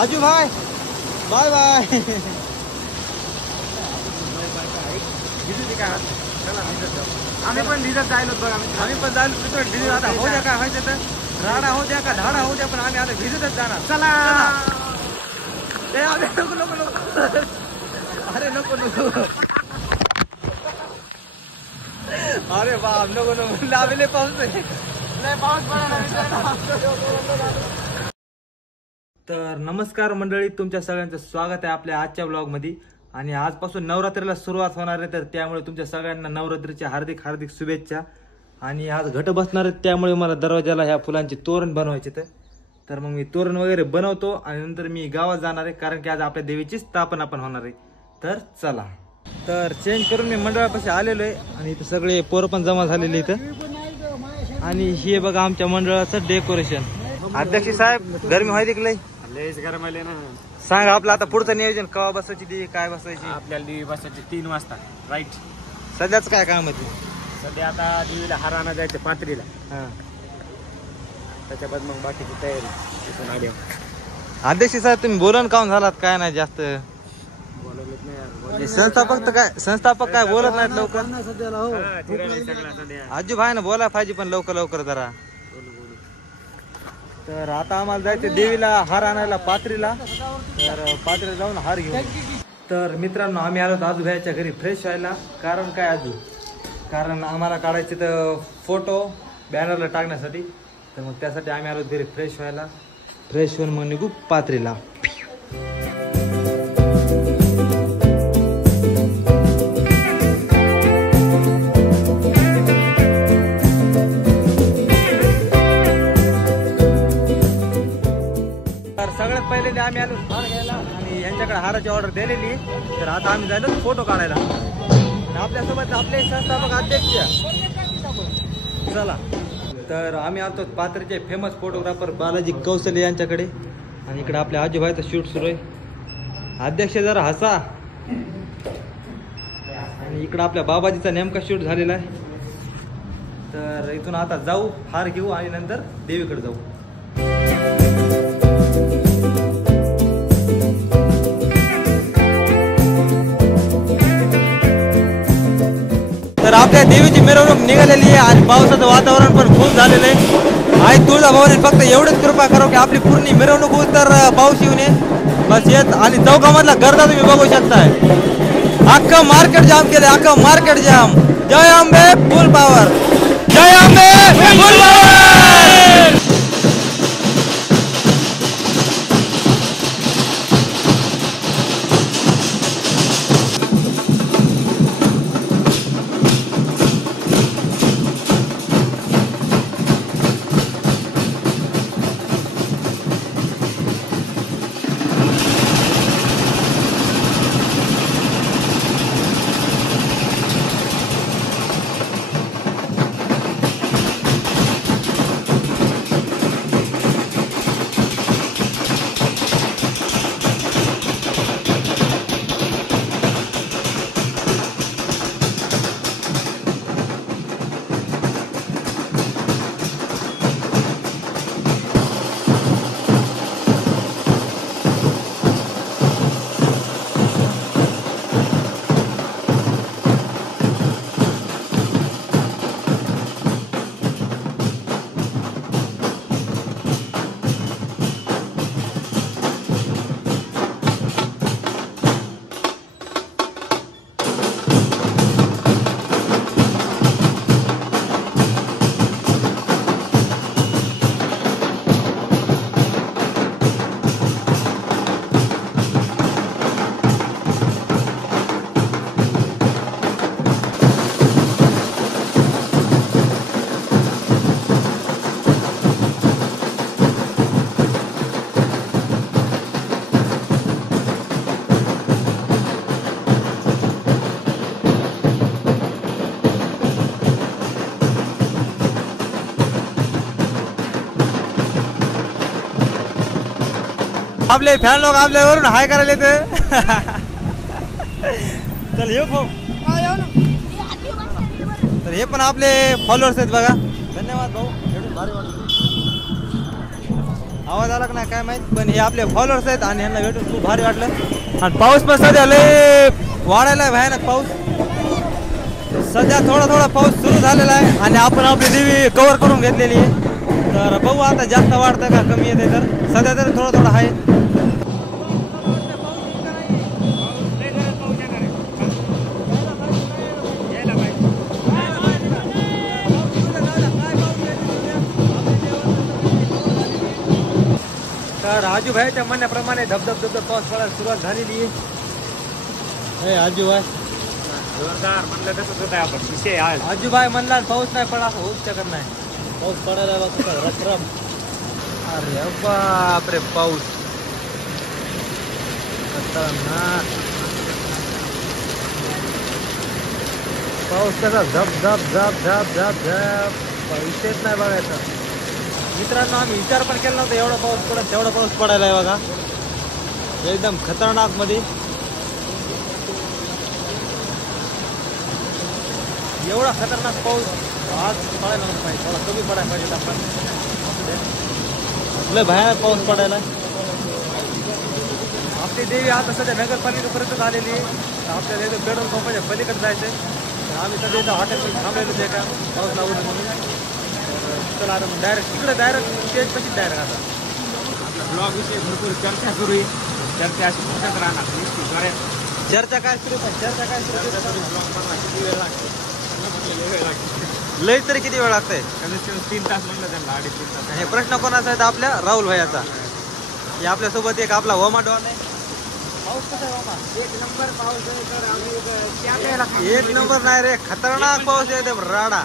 आजू भाई bye bye. आम्ही पण भिजत जायलो बघ. आम्ही पण जायलो भिजत. आता हो द्या काय व्हायचं तर राडा हो द्या का धाडा हो द्या, पण आम्ही आता भिजतच जाणार. चला. नको नको नको. अरे नको नको. अरे बाप नको नको. लावले पाऊस आहे. पाऊस पडा. तर नमस्कार मंडळी, तुमच्या सगळ्यांचं स्वागत आहे आपल्या आजच्या ब्लॉग मध्ये. आणि आजपासून नवरात्रीला सुरुवात होणार आहे, तर त्यामुळे तुमच्या सगळ्यांना नवरात्रीच्या हार्दिक हार्दिक शुभेच्छा. आणि आज घट बसणार आहेत, त्यामुळे मला दरवाजाला ह्या फुलांचे तोरण बनवायचे. तर मग मी तोरण वगैरे बनवतो आणि नंतर मी गावात जाणार आहे, कारण की आज आपल्या देवीची स्थापना पण होणार आहे. तर चला. तर चेंज करून मी मंडळापाशी आलेलो आहे आणि इथं सगळे पोरं पण जमा झालेले इथं. आणि हे बघा आमच्या मंडळाचं डेकोरेशन. अध्यक्ष साहेब गरमी व्हायली की लयच गरम आले ना. सांग आपलं आता पुढचं नियोजन, केव्हा बसवायची देवी, काय बसवायची? आपल्याला देवी बसायची 3 वाजता राईट. सध्याच काय काम आहे? सध्या आता देवीला हार आणा जायचं पात्रीला. हा, त्याच्याबाद मग बाकीची तयारी तिथून आली. अध्यक्ष साहेब तुम्ही बोलून काऊन झालात? काय नाही जास्त बोलवलंच नाही यार. संस्थापक काय बोलत नाहीत लवकर. सध्या आजू भाई ना बोला पाहिजे, पण लवकर लवकर जरा. तर आता आम्हाला जायचं देवीला हार आणायला पात्रीला. तर पात्रीला जाऊन हार घेऊन. तर मित्रांनो, आम्ही आलो आजू भाईच्या घरी फ्रेश व्हायला. कारण काय आजू? कारण आम्हाला काढायचे तर फोटो बॅनरला टाकण्यासाठी. तर मग त्यासाठी आम्ही आलो घरी फ्रेश व्हायला. फ्रेश होऊन मग निघू पात्रीला. सगळ्यात पहिले आम्ही आलो हार घ्यायला आणि यांच्याकडे हाराची ऑर्डर दिलेली. तर आता आम्ही जायलो फोटो काढायला. आपल्यासोबत आपले संस्थापक अध्यक्ष. चला. तर आम्ही आलो पात्रीचे फेमस फोटोग्राफर बालाजी कौशले यांच्याकडे. आणि इकडे आपल्या आजूबाईचं शूट सुरू आहे. अध्यक्ष जरा हसा. आणि इकडं आपल्या बाबाजीचा नेमका शूट झालेला आहे. तर इथून आता जाऊ, हार घेऊ आणि नंतर देवीकडे जाऊ. तर आपल्या देवीची मिरवणूक निघालेली आहे आणि पावसाचं वातावरण पण खूप झालेलं आहे. आई तुळजाभवानी फक्त एवढीच कृपा करो की आपली पूर्ण मिरवणूक होईल, तर पाऊस येऊ नये बस येत. आणि चौकामधला गर्दा तुम्ही बघू शकताय. अख्खं मार्केट जाम केलंय, अख्खं मार्केट जाम. जय अंबे फुल पॉवर. जय अंबे फुल पॉवर. आपले फॅन लोक आपल्यावरून हाय करायला येते. चल येऊ भाऊ. तर हे पण आपले फॉलोअर्स आहेत बघा. धन्यवाद भाऊ. भारी वाटलं. आवाज आला का नाही काय माहित, पण हे आपले फॉलोअर्स आहेत आणि यांना भेटून खूप भारी वाटलं. आणि पाऊस पण सध्या लय वाढायला आहे, भयानक पाऊस. सध्या थोडा थोडा पाऊस सुरू झालेला आहे आणि आपण आपली देवी कव्हर करून घेतलेली आहे. तर बघू आता जास्त वाढतं का कमी येते, तर सध्या तरी थोडं थोडं आहे. तर आजू भाईच्या म्हणण्याप्रमाणे धबधब धबधब पाऊस पडायला सुरुवात झालेली आहे. आजू भाई जोरदार म्हणलं तसंच होतं आपण विषय आज. आजूबाई म्हणला पाऊस नाही पडा, होऊच शकत नाही. पाऊस पडायला बघ रखरम. अरे बापरे पाऊस खतरनाक. पाऊस कसा झप झप झप झप झप झप विषयच नाही बघायचा. मित्रांनो आम्ही विचार पण केला नव्हता एवढा पाऊस पडत, तेवढा पाऊस पडायला आहे बघा, एकदम खतरनाक मध्ये. एवढा खतरनाक पाऊस आज पडायला नव्हता पाहिजे, थोडा कमी पडायला पाहिजे. आपण लय भयानक पाऊस पडायला. आपली देवी आता सध्या नगरपालिकेपर्यंत आलेली आहे. आपल्याला इथं पेट्रोल पंपाच्या पलीकडे जायचं आहे. तर आम्ही सध्या इथं हॉटेलमध्ये थांबलेलो आहे का पाऊस लागू नये म्हणून. चला आता डायरेक्ट तिकडे डायरेक्ट स्टेज पशी डायरेक्ट आता ब्लॉग विषयी भरपूर चर्चा सुरू आहे. चर्चा अशी कुठंच राहणार नुसती जोरात. चर्चा काय सुरू आहे, चर्चा काय सुरू आहे. ब्लॉग बनवा किती वेळ लागतो, वेळ लागतो. लय तरी किती वेळ लागतंय. कमीत कमी 3 तास म्हणलं त्यांना, 2.5-3 तास. हे प्रश्न कोणाचा आहे आपल्या राहुल भाईचा. हे आपल्यासोबत एक आपला वमा डॉन आहे. पाऊस कसा आहे वमा? एक नंबर पाऊस आहे तर आम्ही चहा प्यायला खातो. एक नंबर नाही रे, खतरनाक पाऊस आहे एकदम राडा.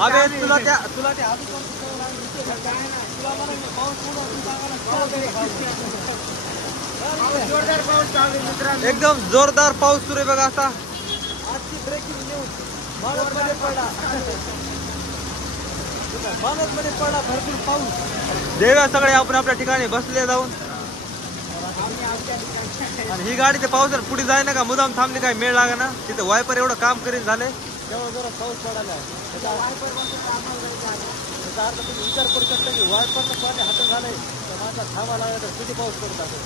अबे तुला त्या आधी कोण जोरदार पाऊस चालू आहे मित्रांनो. एकदम जोरदार पाऊस सुरू आहे बघा. आता आजची ब्रेकिंग न्यूज मानवमध्ये पडला. मानवमध्ये पडला भरपूर पाऊस. देव्या सगळे आपण आपल्या ठिकाणी बसले जाऊन. आणि ही गाडी ते पावसात पुढे जाय ना का मुदाम थांबली, काय मेळ लागा ना. तिथे वायपर एवढं काम करीत झाले, तेवढं जोरात पाऊस पडायला आहे. त्याचा अर्थ तुम्ही विचार करू शकता की वायपरनं पाणी हातात झालंय तर माझा थांबा लागला तर किती पाऊस पडत असेल.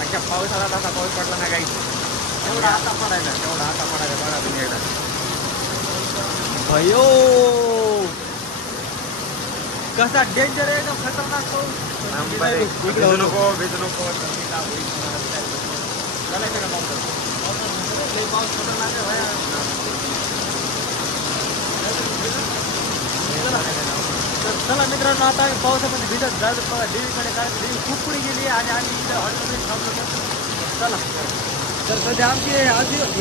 अशा पावसाला तसा पाऊस पडला ना काही. तेवढा आता पडायला बघा तुम्ही एकदा. भयो कसा डेंजर आहे, एकदम खतरनाक पाऊस. भिजू नको. चालायचं का पाऊस खतरनाक आहे भया. तर चला मित्रांनो आता आम्ही पावसामध्ये भिजत जायचं बघा देवीकडे. काय देवी खूप पुढे गेली आणि आम्ही इथं हॉटेलमध्ये थांबलो. चला तर सध्या आमचे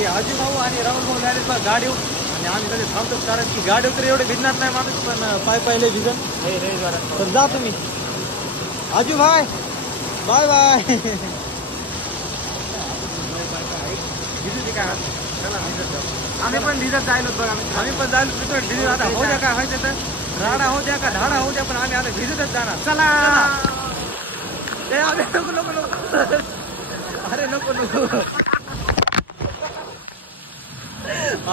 आजी भाऊ आणि राहुल भाऊ आले बघा गाडीवर. आणि आम्ही सध्या थांबतो कारण की गाडीवर तर एवढे भिजणार नाही माणूस, पण पाय पाहिले भिजन. तर जा तुम्ही आजू भाई, बाय बाय. आम्ही पण भिजत जायलो बघा. आम्ही पण जायला भिजत. आता हो द्या काय व्हायचं तर राडा हो द्या का धाडा हो द्या, पण आम्ही आता भिजतच जाणार. चला. नको अरे नको.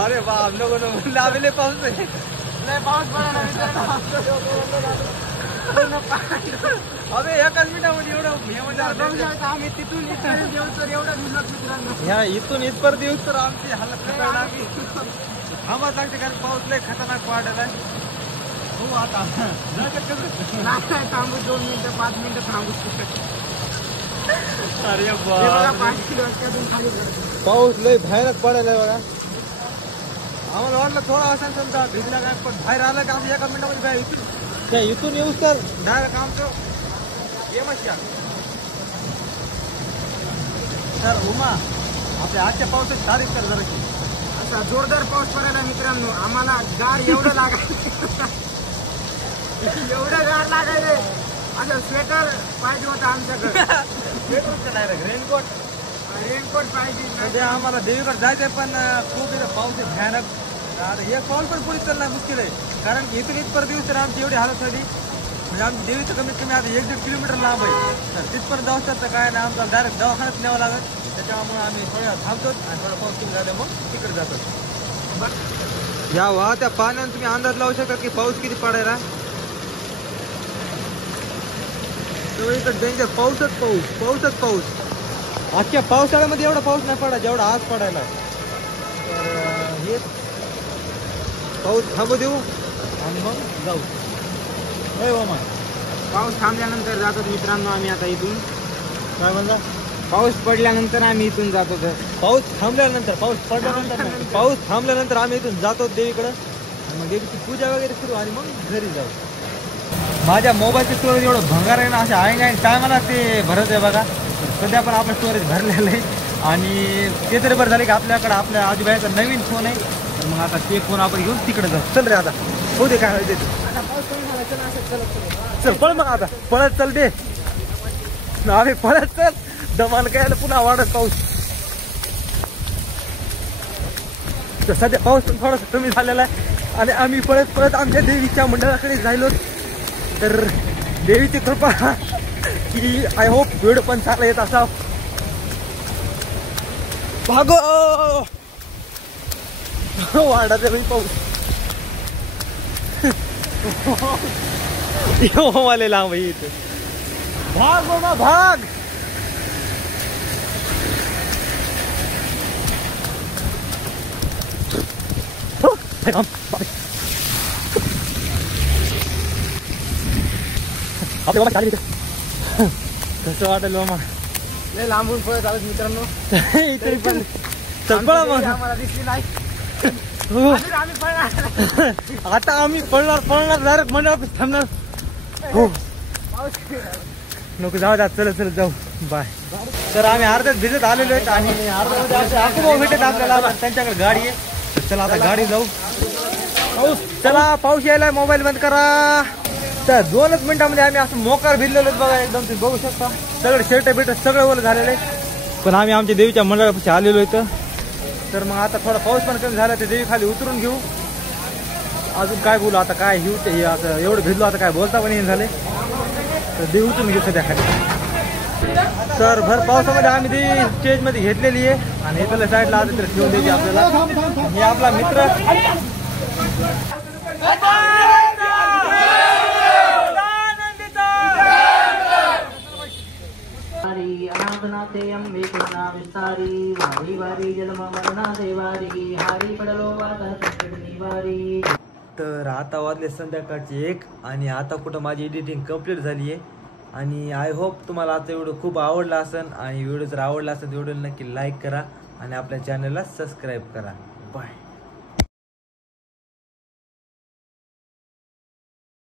अरे बाप नको लावले पाऊस आहे. पाऊस पडायला. अबे एकाच मिनिटामध्ये एवढं हे म्हणजे आम्ही तिथून येऊ तर एवढं भिजत मित्रांनो. ह्या इथून इथपर्यंत येऊच तर आमची हालत खतरनाक. थांबाच लागते कारण पाऊस लय खतरनाक वाढत आहे. हो आता नाही थांबू 2 मिनिटं 5 मिनिटं थांबू. अरे 5 किलो खाली पाऊस लय भयानक पडायला बघा. आम्हाला वाटलं थोडा असेल समजा भिजला काय, पण बाहेर आलं का आमच्या एका मिनिटामध्ये काय इथून येऊच तर डायरेक्ट आमचं ये मच्छा. तर उमा आपल्या आजच्या पावसाची तारीख कर जरा. असा जोरदार पाऊस पडायला मित्रांनो. आम्हाला गार एवढं लागायचं एवढं गार लागायचे. असं स्वेटर पाहिजे होतं आमच्याकडे. डायरेक्ट रेनकोट पाहिजे. सध्या आम्हाला देवीकडे जायचंय, पण खूप इथं पाऊस आहे भयानक. आता हे पाऊस पण पुढे चालणार मुश्किल आहे, कारण इथून इथपर्यंत दिवस तर आमची एवढी हालत झाली. म्हणजे आमची देवीचं कमीत कमी आता 1-1.5 किलोमीटर लांब आहे. तर तिथपर्यंत जाऊ शकतं काय नाही, आमचा डायरेक्ट दवाखान्यात न्यावं लागत. त्याच्यामुळे आम्ही थोड्या थांबतो आणि थोडा पाऊस कमी झाला मग तिकडे जातो. या वाहत्या पाण्याने तुम्ही अंदाज लावू शकता की पाऊस किती पडायला. सगळीकडे डेंजर, पाऊसच पाऊस. अख्ख्या पावसाळ्यामध्ये एवढा पाऊस नाही पडला जेवढा आज पडायला. तर हे पाऊस थांबू देऊ आणि मग जाऊ. पाऊस थांबल्यानंतर जातो मित्रांनो आम्ही आता इथून. काय म्हणता? पाऊस पडल्यानंतर आम्ही इथून जातो तर पाऊस थांबल्यानंतर आम्ही इथून जातो देवीकडं. आणि मग देवीची पूजा वगैरे करू आणि मग घरी जाऊ. माझ्या मोबाईलची स्टोरेज एवढं भंगार आहे ना, अशा आहे टायमाला ते भरत आहे बघा. सध्या पण आपलं स्टोरेज भरलेलं आहे. आणि ते तरी बरं झालं की आपल्याकडे आपल्या आजूबाजूचा नवीन फोन आहे. तर मग आता ते फोन आपण घेऊन तिकडे जाऊ. चल रे आता हो दे काय होते चल पळ मग आता पळत चल दे आम्ही पळत चल. दमाल काय पुन्हा वाढत पाऊस. तर सध्या पाऊस पण थोडासा कमी झालेला आहे आणि आम्ही पळत आमच्या देवीच्या मंडळाकडे जायलो. तर देवीची कृपा की आय होप व्हिडिओ पण चांगला येत असा. भागो वाढत आहे पाऊस. हो मला लांब इथे भाग बाबा भाग. आपल्या बाबा चालली कसं वाटेल मामा लय लांबून पळत आलो मित्रांनो. इथे पण चल मग आम्हाला दिसली नाही. हो. आम्ही पळणार. आता आम्ही पळणार डायरेक्ट मंडळ थांबणार. हो नको जाऊ द्या. चल जाऊ बाय. तर आम्ही अर्ध्यात भिजत आलेलो आहेत आणि अर्ध्यामध्ये आखू भेटत आपल्याला. त्यांच्याकडे गाडी आहे. तर चला आता गाडी जाऊ. चला पाऊस यायला. मोबाईल बंद करा. तर 2च मिनिटांमध्ये आम्ही असं मोकार भिजलेलो बघा. एकदम तुम्ही बघू शकता सगळं शर्ट बिर्ट सगळं ओलं झालेलं आहे. पण आम्ही आमच्या देवीच्या मंडळापाशी आलेलो इथं. तर मग आता थोडा पाऊस पण कमी झाला. ते देवी खाली उतरून घेऊ. अजून काय बोलू आता काय हिव ते आता एवढं भिजलो आता काय बोलता पण येईल झाले. तर देवी उतरून घेऊ सध्या खाली. तर भर पावसामध्ये आम्ही देवी स्टेजमध्ये घेतलेली आहे आणि इथल्या साईडला आता तर ठेवून द्यायची आपल्याला. हे आपला मित्र अनाथनाथे अंबे कृष्णा विस्तारी वारी वारी जन्म मरणा देवारी हारी पडलो वाता संकट निवारी. तर आता वाजले संध्याकाळचे 1 आणि आता कुठं माझी एडिटिंग कंप्लीट झाली आहे. आणि आय होप तुम्हाला आजचा व्हिडिओ खूप आवडला असेल. आणि व्हिडिओ जर आवडला असेल तर व्हिडिओला नक्की लाईक करा आणि आपल्या चॅनलला सबस्क्राईब करा. बाय.